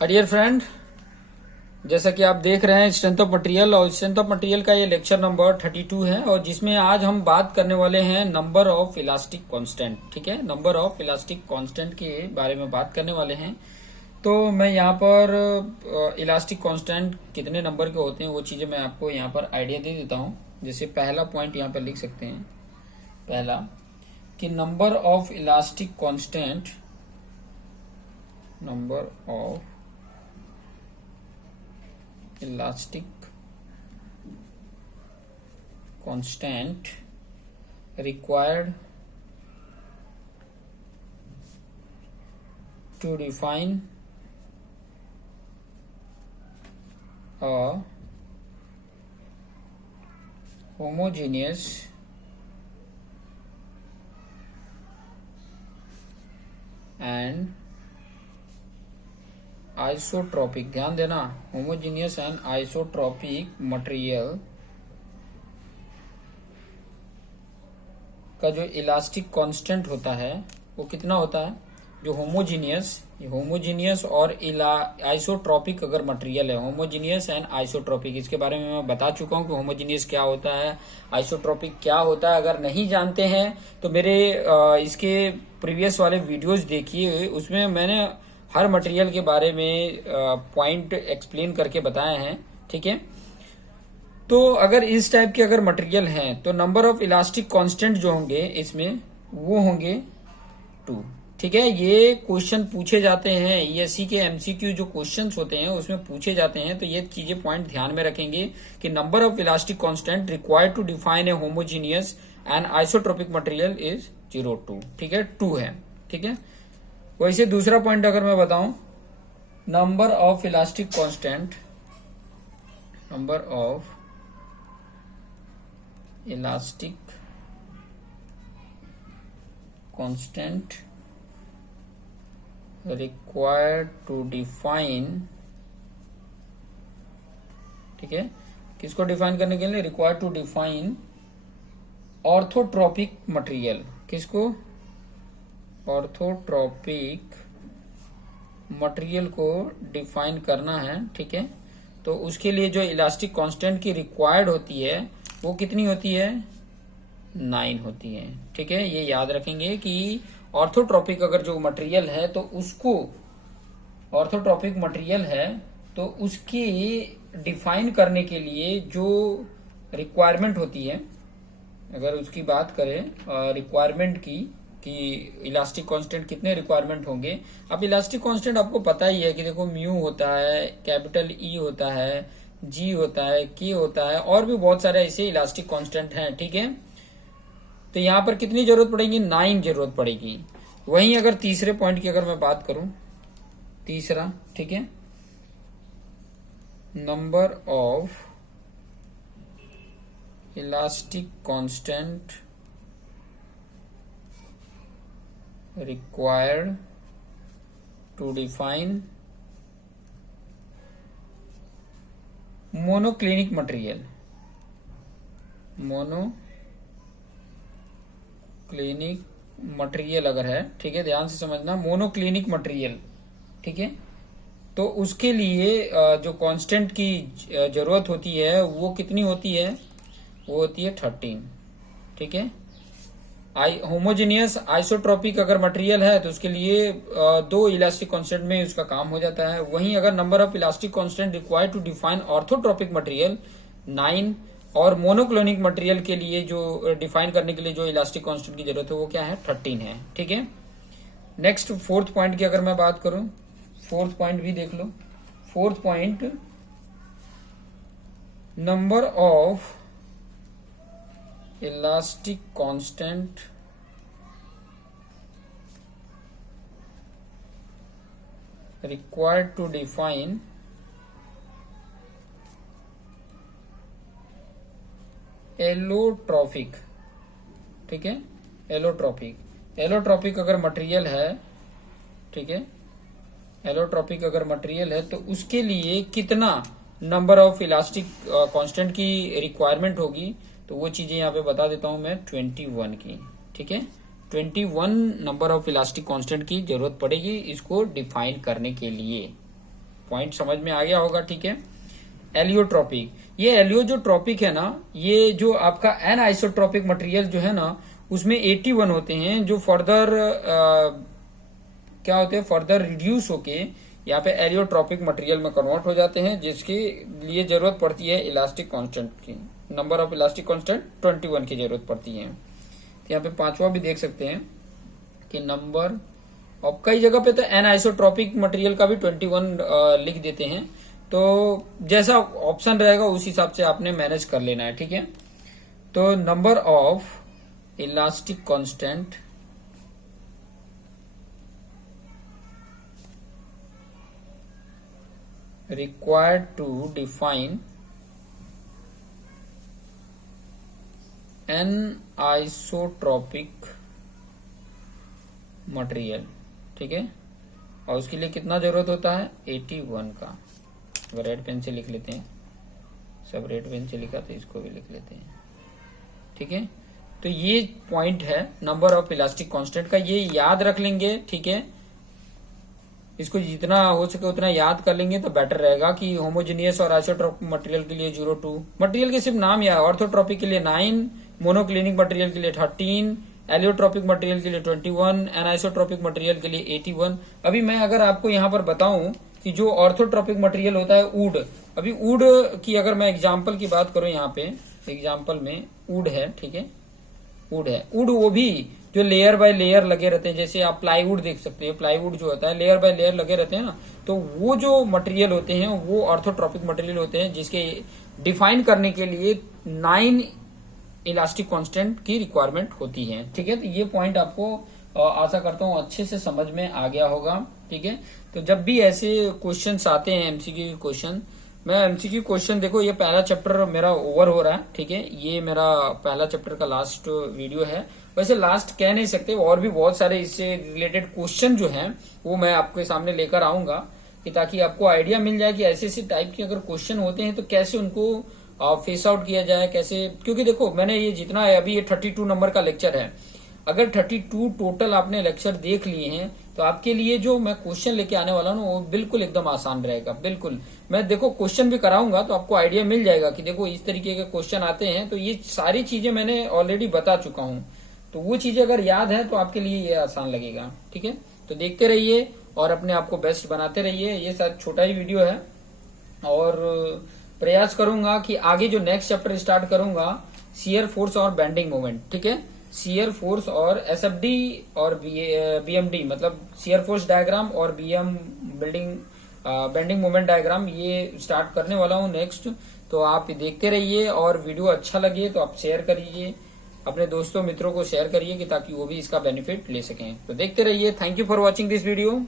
Dear friend, जैसा कि आप देख रहे हैं स्ट्रेंथ ऑफ मटेरियल और स्ट्रेंथ ऑफ मटेरियल का ये लेक्चर नंबर 32 है और जिसमें आज हम बात करने वाले हैं नंबर ऑफ इलास्टिक कांस्टेंट। ठीक है, नंबर ऑफ इलास्टिक कांस्टेंट के बारे में बात करने वाले हैं। तो मैं यहाँ पर इलास्टिक कांस्टेंट कितने नंबर के होते हैं वो चीजें मैं आपको यहाँ पर आइडिया दे देता हूँ। जैसे पहला पॉइंट यहाँ पर लिख सकते हैं, पहला कि number of elastic constant, number of elastic constant required to define a homogeneous and isotropic, ध्यान देना, होमोजीनियस एंड आइसोट्रॉपिक मटेरियल का जो इलास्टिक कांस्टेंट होता है वो कितना होता है। जो होमोजीनियस और आइसोट्रॉपिक अगर मटेरियल है, होमोजीनियस एंड आइसोट्रॉपिक, इसके बारे में मैं बता चुका हूं कि होमोजीनियस क्या होता है, आइसोट्रॉपिक क्या होता है। अगर नहीं जानते हैं तो मेरे इसके प्रीवियस वाले वीडियोज देखिए, उसमें मैंने हर मटेरियल के बारे में पॉइंट एक्सप्लेन करके बताए हैं। ठीक है, तो अगर इस टाइप के अगर मटेरियल हैं तो नंबर ऑफ इलास्टिक कांस्टेंट जो होंगे इसमें वो होंगे 2। ठीक है, ये क्वेश्चन पूछे जाते हैं, ईएससी के एमसीक्यू जो क्वेश्चंस होते हैं उसमें पूछे जाते हैं। तो ये चीजें पॉइंट ध्यान में रखेंगे कि number of elastic constant required to define a homogeneous and isotropic material is 0.2। ठीक है, 2 है। ठीक है, वैसे दूसरा पॉइंट अगर मैं बताऊं, number of elastic constant, number of elastic constant required to define, ठीक है, किसको डिफाइन करने के लिए, required to define orthotropic material, किसको, ऑर्थोट्रोपिक मटेरियल को डिफाइन करना है। ठीक है, तो उसके लिए जो इलास्टिक कांस्टेंट की रिक्वायर्ड होती है वो कितनी होती है, 9 होती है। ठीक है, ये याद रखेंगे कि ऑर्थोट्रोपिक अगर जो मटेरियल है तो उसको, ऑर्थोट्रोपिक मटेरियल है तो उसकी डिफाइन करने के लिए जो रिक्वायरमेंट होती है, अगर उसकी बात करें रिक्वायरमेंट की कि इलास्टिक कांस्टेंट कितने रिक्वायरमेंट होंगे। अब इलास्टिक कांस्टेंट आपको पता ही है कि देखो म्यू होता है, कैपिटल ई होता है, जी होता है, के होता है, और भी बहुत सारे ऐसे इलास्टिक कांस्टेंट हैं। ठीक है, तो यहां पर कितनी जरूरत पड़ेगी, 9 जरूरत पड़ेगी। वहीं अगर तीसरे पॉइंट की अगर मैं बात करूं, तीसरा, ठीक है, number of elastic constant required to define monoclinic material, monoclinic material अगर है, ठीक है, ध्यान से समझना, मोनोक्लिनिक मटेरियल। ठीक है, तो उसके लिए जो कांस्टेंट की जरूरत होती है वो कितनी होती है, वो होती है 13। ठीक है, होमोजेनियस आइसोट्रोपिक अगर मटेरियल है तो उसके लिए 2 इलास्टिक कांस्टेंट में उसका काम हो जाता है। वहीं अगर number of elastic constant required to define orthotropic material 9, और मोनोक्लोनिक मटेरियल के लिए जो डिफाइन करने के लिए जो इलास्टिक कांस्टेंट की जरूरत है वो क्या है, 13 है। ठीक है, नेक्स्ट फोर्थ पॉइंट की अगर मैं बात करूं, फोर्थ पॉइंट भी देख लो। Fourth point, number of elastic constant required to define allotropic. ठीक है, एलोट्रॉपिक अगर मटेरियल है, ठीक है, एलोट्रॉपिक अगर मटेरियल है तो उसके लिए कितना नंबर ऑफ इलास्टिक कांस्टेंट की रिक्वायरमेंट होगी, तो वो चीजें यहाँ पे बता देता हूं मैं, 21 की। ठीक है, 21 नंबर ऑफ इलास्टिक कांस्टेंट की जरूरत पड़ेगी इसको डिफाइन करने के लिए। पॉइंट समझ में आ गया होगा, ठीक है। एलियोट्रॉपिक, ये एलियोट्रॉपिक है ना, ये जो आपका एन आइसोट्रॉपिक मटेरियल जो है ना, उसमें 81 होते हैं जो फर्दर क्या होते हैं, फर्दर रिड्यूस होके यहाँ पे एलियोट्रॉपिक मटेरियल में कन्वर्ट हो जाते हैं, जिसके लिए जरूरत पड़ती है इलास्टिक कांस्टेंट की। नंबर ऑफ इलास्टिक कांस्टेंट 21 की जरूरत पड़ती है। तो यहाँ पे पांचवा भी देख सकते हैं कि नंबर और कई जगह पे तो एन आइसोट्रॉपिक मटेरियल का भी 21 लिख देते हैं। तो जैसा ऑप्शन रहेगा उस हिसाब से आपने मैनेज कर लेना है, ठीक है। तो number of elastic constant required to define an isotropic material, ठीक है। और उसके लिए कितना जरूरत होता है, 81 का। अगर रेड पेन से लिख लेते हैं, सब रेड पेन से लिखा तो इसको भी लिख लेते हैं, ठीक है। तो ये पॉइंट है नंबर ऑफ इलास्टिक कांस्टेंट का, ये याद रख लेंगे, ठीक है। इसको जितना हो सके उतना याद कर लेंगे तो बेटर रहेगा कि होमोजेनियस और आइसोट्रोपिक मटेरियल के लिए 02, मटेरियल के सिर्फ नाम या ऑर्थोट्रोपिक के लिए 9, मोनोक्लिनिक मटेरियल के लिए 13, एलियोट्रोपिक मटेरियल के लिए 21, एनाइसोट्रोपिक मटेरियल के लिए 81। अभी मैं अगर आपको यहाँ पर बताऊं कि जो ऑर्थोट्रोपिक मटेरियल होता है वुड, अभी वुड की अगर मैं एग्जाम्पल की बात करूं, यहाँ पे एग्जाम्पल में वुड है, ठीक है, वुड है। वुड वो भी जो लेयर बाय लेयर लगे रहते हैं, जैसे आप प्लाईवुड देख सकते हैं, प्लाईवुड जो होता है लेयर बाय लेयर लगे रहते हैं ना, तो वो जो मटेरियल होते हैं वो ऑर्थोट्रोपिक मटेरियल होते हैं, जिसके डिफाइन करने के लिए 9 इलास्टिक कांस्टेंट की रिक्वायरमेंट होती है, ठीक है। तो ये पॉइंट आपको आशा करता हूँ अच्छे से समझ में आ गया होगा, ठीक है। तो जब भी ऐसे क्वेश्चंस आते हैं एमसीक्यू क्वेश्चन, मैं एमसीक्यू क्वेश्चन देखो, ये पहला चैप्टर मेरा ओवर हो रहा है, ठीक है। ये मेरा पहला चैप्टर का लास्ट वीडियो है। वैसे लास्ट कह नहीं सकते, और भी बहुत सारे इससे रिलेटेड क्वेश्चन जो हैं वो मैं आपके सामने लेकर आऊंगा, कि ताकि आपको आइडिया मिल जाए कि ऐसे ऐसे टाइप के अगर क्वेश्चन होते हैं तो कैसे उनको फेस आउट किया जाए, कैसे। क्योंकि देखो मैंने ये जितना है अभी, ये 32 नंबर का लेक्चर है। अगर 32 टोटल आपने लेक्चर देख लिए हैं तो आपके लिए जो मैं क्वेश्चन लेके आने वाला हूँ वो बिल्कुल एकदम आसान रहेगा। बिल्कुल मैं देखो क्वेश्चन भी कराऊंगा तो आपको आइडिया मिल जाएगा कि देखो इस तरीके के क्वेश्चन आते हैं। तो ये सारी चीजें मैंने ऑलरेडी बता चुका हूँ, तो वो चीजें अगर याद है तो आपके लिए ये आसान लगेगा, ठीक है। तो देखते रहिए और अपने आप को बेस्ट बनाते रहिए। ये शायद छोटा ही वीडियो है, और प्रयास करूंगा कि आगे जो नेक्स्ट चैप्टर स्टार्ट करूंगा, शियर फोर्स और बेंडिंग मोमेंट, ठीक है। शियर फोर्स और एसएफडी और बीएमडी, मतलब शियर फोर्स डायग्राम और बेंडिंग मोमेंट डायग्राम, ये स्टार्ट करने वाला हूँ नेक्स्ट। तो आप देखते रहिए, और वीडियो अच्छा लगे तो आप शेयर करिए, अपने दोस्तों मित्रों को शेयर करिए, कि ताकि वो भी इसका बेनिफिट ले सकें। तो देखते रहिए। Thank you for watching this video.